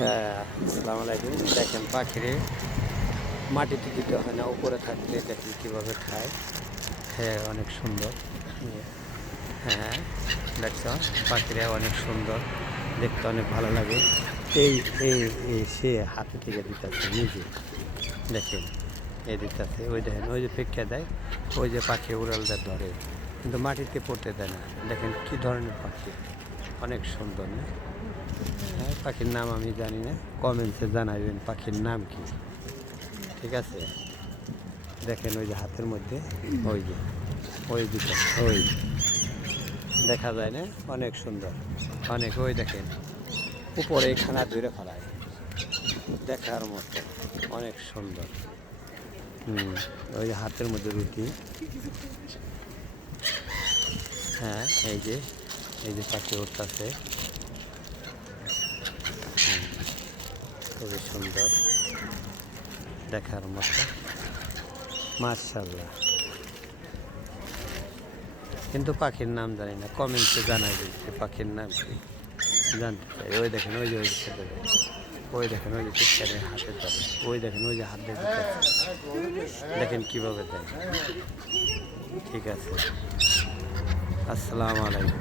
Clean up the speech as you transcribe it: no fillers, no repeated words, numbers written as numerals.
হ্যাঁ, আসসালামু আলাইকুম। দেখেন পাখিরে মাটিতে দিতে হয় না, উপরে থাকলে দেখেন কীভাবে খায়। হ্যাঁ, অনেক সুন্দর। হ্যাঁ, দেখছ পাখিরা অনেক সুন্দর, দেখতে অনেক ভালো লাগে। এই এই এই সে হাতে থেকে দিতেছে নিজে, দেখেন এই দিতেছে। ওই দেখেন ওই যে ফেঁকে দেয়, ওই যে পাখি উড়ালটা ধরে, কিন্তু মাটিতে পড়তে দেয় না। দেখেন কি ধরনের পাখি, অনেক সুন্দর না? হ্যাঁ, পাখির নাম আমি জানি না, কমেন্টসে জানাবেন পাখির নাম কি। ঠিক আছে, দেখেন ওই যে হাতের মধ্যে, ওই যে ওই দুটো, ওই দেখা যায় না? অনেক সুন্দর, অনেক। ওই দেখেন উপরে খানা ধরে ফেলায়, দেখার মতো, অনেক সুন্দর। ওই যে হাতের মধ্যে রুটি। হ্যাঁ, এই যে পাখি উঠতেছে, খুবই সুন্দর, দেখার মতো, মাশাআল্লাহ। কিন্তু পাখির নাম জানি না, কমেন্টসে জানাবেন যে পাখির নাম কি, জানতে চাই। ওই দেখেন ওই যে ওই ছেলে, ওই দেখেন ওই যে পিছনে হাতে ধরে, ওই দেখেন ওই যে হাত দিয়ে দেখেন কীভাবে দেয়। ঠিক আছে, আসসালামু আলাইকুম।